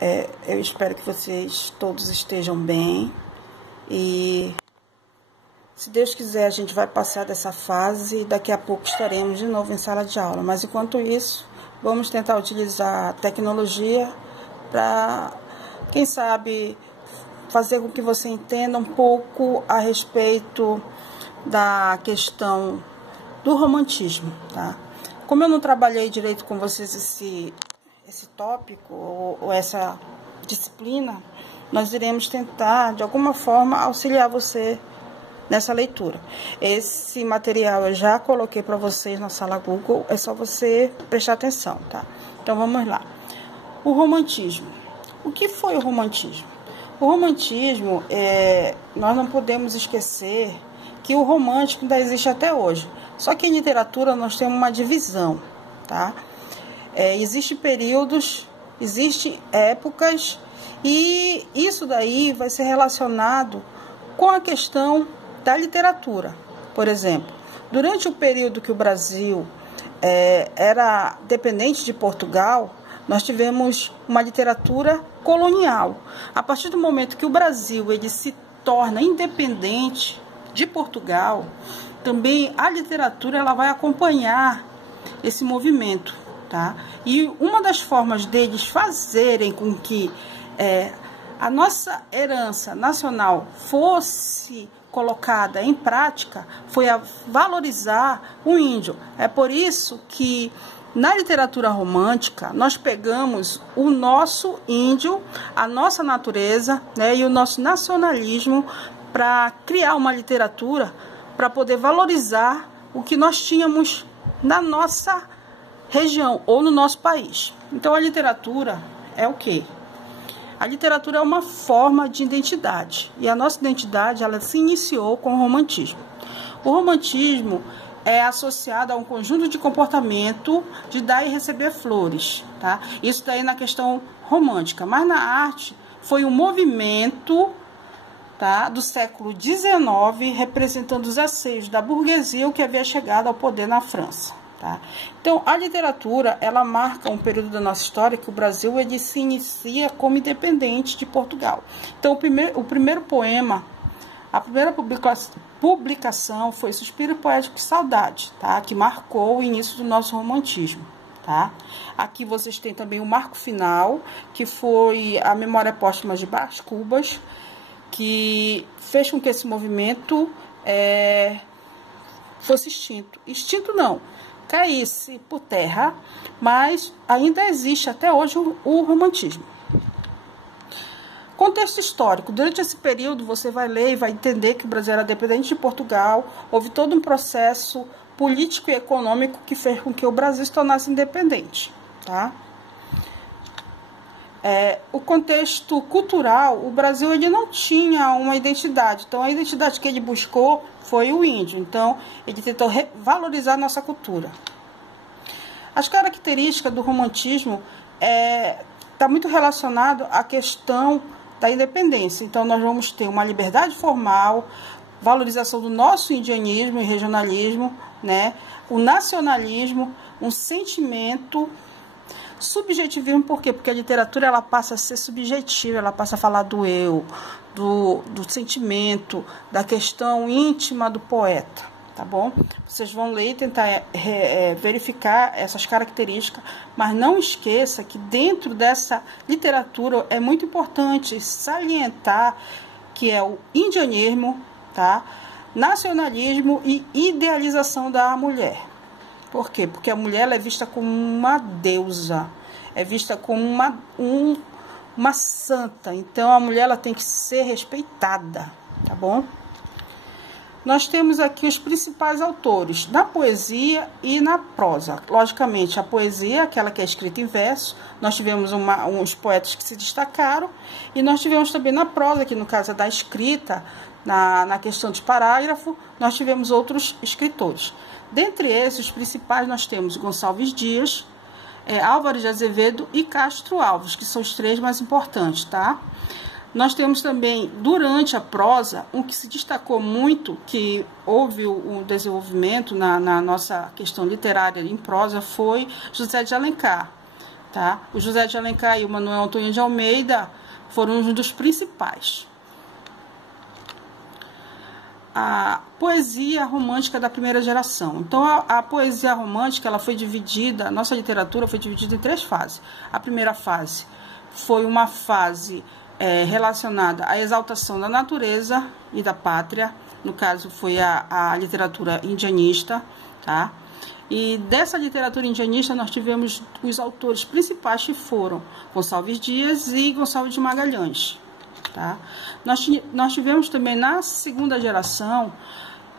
Eu espero que vocês todos estejam bem e, se Deus quiser, a gente vai passar dessa fase e daqui a pouco estaremos de novo em sala de aula. Mas, enquanto isso, vamos tentar utilizar a tecnologia para, quem sabe, fazer com que você entenda um pouco a respeito da questão do romantismo, tá? Como eu não trabalhei direito com vocês esse tópico ou essa disciplina, nós iremos tentar, de alguma forma, auxiliar você nessa leitura. Esse material eu já coloquei para vocês na sala Google, é só você prestar atenção, tá? Então, vamos lá. O romantismo. O que foi o romantismo? O romantismo, nós não podemos esquecer que o romântico ainda existe até hoje. Só que em literatura nós temos uma divisão, tá? Existem períodos, existem épocas, e isso daí vai ser relacionado com a questão da literatura. Por exemplo, durante o período que o Brasil era dependente de Portugal, nós tivemos uma literatura colonial. A partir do momento que o Brasil ele se torna independente de Portugal, também a literatura ela vai acompanhar esse movimento, tá? E uma das formas deles fazerem com que a nossa herança nacional fosse colocada em prática foi a valorizar o índio. É por isso que na literatura romântica nós pegamos o nosso índio, a nossa natureza, né, e o nosso nacionalismo para criar uma literatura para poder valorizar o que nós tínhamos na nossa região ou no nosso país. Então, a literatura é o quê? A literatura é uma forma de identidade. E a nossa identidade, ela se iniciou com o romantismo. O romantismo é associado a um conjunto de comportamento de dar e receber flores, tá? Isso daí na questão romântica. Mas na arte foi um movimento, tá, do século XIX, representando os anseios da burguesia que havia chegado ao poder na França. Tá? Então, a literatura, ela marca um período da nossa história que o Brasil ele se inicia como independente de Portugal. Então, o primeiro poema, a primeira publicação foi Suspiro Poético Saudade, tá? Que marcou o início do nosso romantismo. Tá? Aqui vocês têm também o marco final, que foi a Memória Póstuma de Brás Cubas, que fez com que esse movimento fosse extinto. Extinto não, caísse por terra, mas ainda existe até hoje o romantismo. Contexto histórico. Durante esse período você vai ler e vai entender que o Brasil era dependente de Portugal, houve todo um processo político e econômico que fez com que o Brasil se tornasse independente, tá? O contexto cultural, o Brasil ele não tinha uma identidade, então a identidade que ele buscou foi o índio, então ele tentou valorizar a nossa cultura. As características do romantismo está muito relacionado à questão da independência, então nós vamos ter uma liberdade formal, valorização do nosso indianismo e regionalismo, né? O nacionalismo, um sentimento subjetivismo. Por quê? Porque a literatura ela passa a ser subjetiva, ela passa a falar do eu, do sentimento, da questão íntima do poeta, tá bom? Vocês vão ler e tentar verificar essas características, mas não esqueça que dentro dessa literatura é muito importante salientar que é o indianismo, tá? Nacionalismo e idealização da mulher. Por quê? Porque a mulher ela é vista como uma deusa, é vista como uma santa. Então, a mulher ela tem que ser respeitada, tá bom? Nós temos aqui os principais autores, na poesia e na prosa. Logicamente, a poesia, aquela que é escrita em verso, nós tivemos uns poetas que se destacaram, e nós tivemos também na prosa, que no caso é da escrita, na questão de parágrafo, nós tivemos outros escritores. Dentre esses, os principais, nós temos Gonçalves Dias, Álvares de Azevedo e Castro Alves, que são os três mais importantes, tá? Nós temos também, durante a prosa, um que se destacou muito, que houve um desenvolvimento na nossa questão literária em prosa, foi José de Alencar. tá? O José de Alencar e o Manuel Antônio de Almeida foram um dos principais. A poesia romântica da primeira geração. Então, a poesia romântica, ela foi dividida, a nossa literatura foi dividida em 3 fases. A primeira fase foi uma fase relacionada à exaltação da natureza e da pátria, no caso foi a literatura indianista, tá? E dessa literatura indianista nós tivemos os autores principais que foram Gonçalves Dias e Gonçalves de Magalhães. Tá? Nós tivemos também na segunda geração,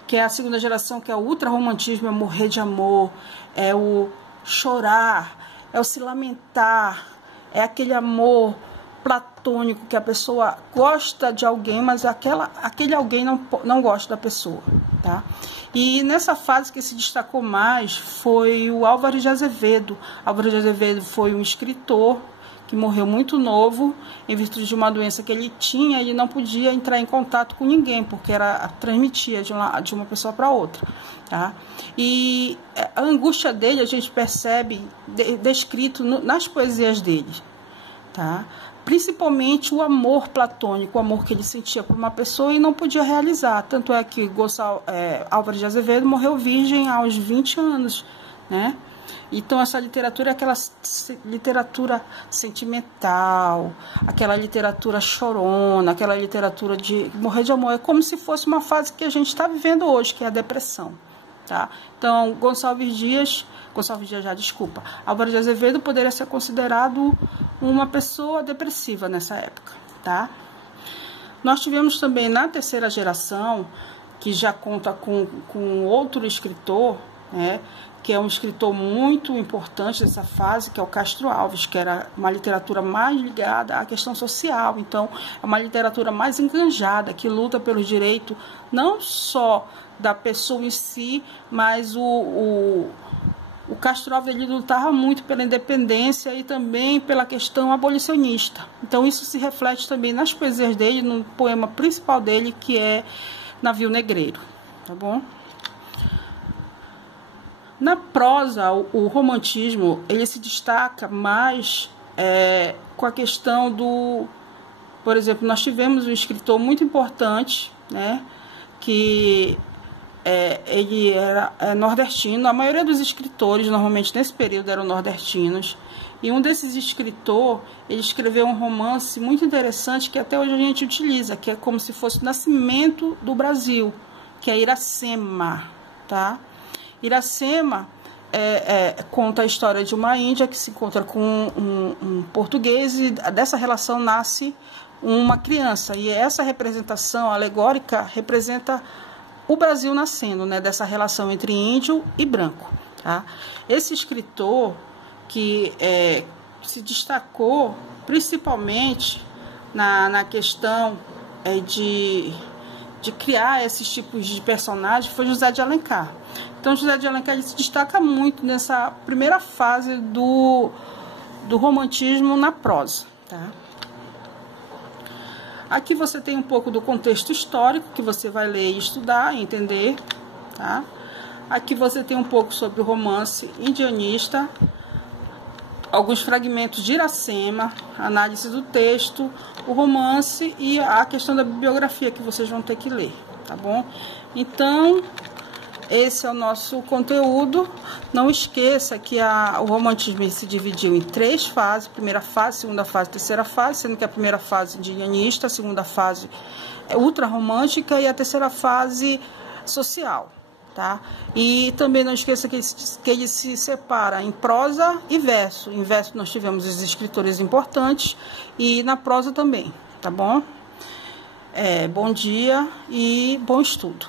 que é a segunda geração, que é o ultrarromantismo, é o morrer de amor, é o chorar, é o se lamentar, é aquele amor platônico que a pessoa gosta de alguém, mas aquele alguém não gosta da pessoa. Tá? E nessa fase que se destacou mais foi o Álvares de Azevedo. Álvares de Azevedo foi um escritor que morreu muito novo, em virtude de uma doença que ele tinha, e não podia entrar em contato com ninguém, porque transmitia de uma pessoa para outra. Tá? E a angústia dele a gente percebe descrito nas poesias dele. Tá? Principalmente o amor platônico, o amor que ele sentia por uma pessoa e não podia realizar. Tanto é que Álvares de Azevedo morreu virgem aos 20 anos, né? Então, essa literatura é aquela literatura sentimental, aquela literatura chorona, aquela literatura de morrer de amor. É como se fosse uma fase que a gente está vivendo hoje, que é a depressão. Tá? Então, Álvares de Azevedo poderia ser considerado uma pessoa depressiva nessa época. Tá? Nós tivemos também na terceira geração, que já conta com outro escritor, né, que é um escritor muito importante dessa fase, que é o Castro Alves, que era uma literatura mais ligada à questão social. Então, é uma literatura mais enganjada, que luta pelo direito não só da pessoa em si, mas o Castro Alves ele lutava muito pela independência e também pela questão abolicionista. Então, isso se reflete também nas poesias dele, no poema principal dele, que é Navio Negreiro. Tá bom? Na prosa, o romantismo ele se destaca mais com a questão do... Por exemplo, nós tivemos um escritor muito importante, né, que ele era nordestino. A maioria dos escritores, normalmente nesse período, eram nordestinos. E um desses escritores, ele escreveu um romance muito interessante que até hoje a gente utiliza, que é como se fosse o nascimento do Brasil, que é Iracema, tá? Iracema conta a história de uma índia que se encontra com um português e dessa relação nasce uma criança. E essa representação alegórica representa o Brasil nascendo, né, dessa relação entre índio e branco. Tá? Esse escritor que se destacou principalmente na questão de criar esses tipos de personagens foi José de Alencar. Então, José de Alencar ele se destaca muito nessa primeira fase do romantismo na prosa. Tá? Aqui você tem um pouco do contexto histórico, que você vai ler e estudar e entender. Tá? Aqui você tem um pouco sobre o romance indianista, alguns fragmentos de Iracema, análise do texto, o romance e a questão da bibliografia que vocês vão ter que ler, tá bom? Então, esse é o nosso conteúdo. Não esqueça que o romantismo se dividiu em 3 fases, primeira fase, segunda fase, terceira fase, sendo que a primeira fase indianista, a segunda fase é ultrarromântica e a terceira fase social. Tá? E também não esqueça que ele se separa em prosa e verso. Em verso nós tivemos os escritores importantes e na prosa também, tá bom? Bom dia e bom estudo.